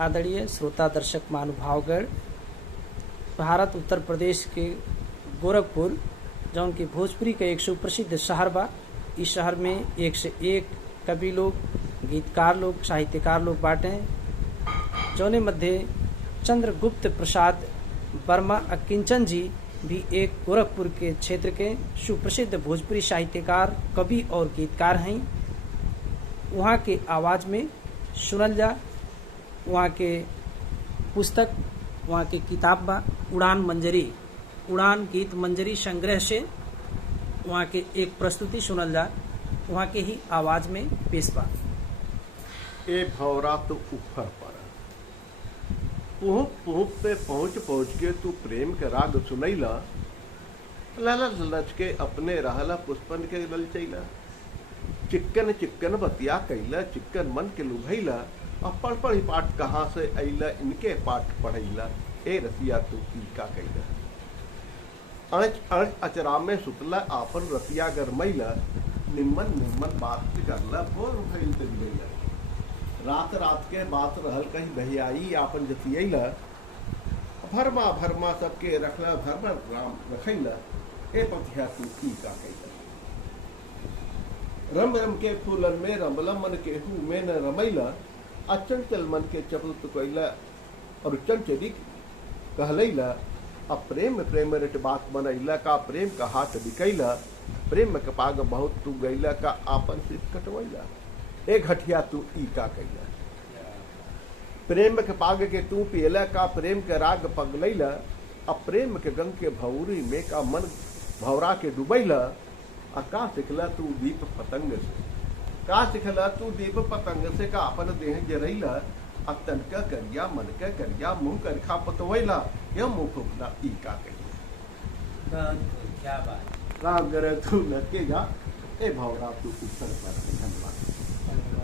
आदरणीय श्रोता दर्शक महानुभावगण, भारत उत्तर प्रदेश के गोरखपुर जौन की भोजपुरी का एक सुप्रसिद्ध शहर बा। इस शहर में एक से एक कवि लोग, गीतकार लोग, साहित्यकार लोग बाटे, जौने मध्य चंद्रगुप्त प्रसाद वर्मा अकिंचन जी भी एक गोरखपुर के क्षेत्र के सुप्रसिद्ध भोजपुरी साहित्यकार, कवि और गीतकार हैं। वहाँ के आवाज़ में सुनल जा वहाँ के पुस्तक, वहाँ के किताब बा उड़ान मंजरी, उड़ान गीत मंजरी संग्रह से वहाँ के एक प्रस्तुति सुनल जा, वहाँ के ही आवाज़ में पेश बा। ए भौरा तो ऊपर पर पुहुक पुहुक पे पहुँच के तू प्रेम के राग सुनैला, ललच लच के अपने रहला पुष्पन के ललचैला, चिक्कन चिक्कन बतिया कैला, चिक्कन मन के लुभैला, अब पढ़ पढ़ी पाठ कहाँ से अइला, इनके पाठ पढ़ैला, ए रसिया तू की का कैला। अणच अणच अचरा में सुतला आपन रसिया गरमैला, निम्मन निम्मन बात करला, भोर भइल तक गइला, रात रात के बात रहल कहीं भैयाई आपन जतियैला, भरमा भरमा सबके रखला भरमा राम रखैला, ए पथिया तू की का कैला। रम रम के फूलन में रमला मन के हूँ में न रमैला, अचंचल मन के चपल कैला और चंचली कहलैला, अब प्रेम प्रेम रट बात बनैला, का प्रेम का हाथ बिकैला, प्रेम के पाग बहुत तू गैला, का आपन सिर कटवैला, ए घटिया तू ई का कैला। प्रेम के पाग के तू पियला, का प्रेम के राग पगलैला, अब प्रेम के गंग के भौरी में का मन भौरा के डुबैला, आ का सिखला तू दीप पतंग से, का सिखला तू दीप पतंग से, का अपन देह जरैला, अब तन का करिया मन का करिया मुंह करखा पतवैला, यह मुंह फुकना ई का कैला। क्या बात, राम करे तू लटकेगा, ए भौरा तू ऊपर पर। धन्यवाद।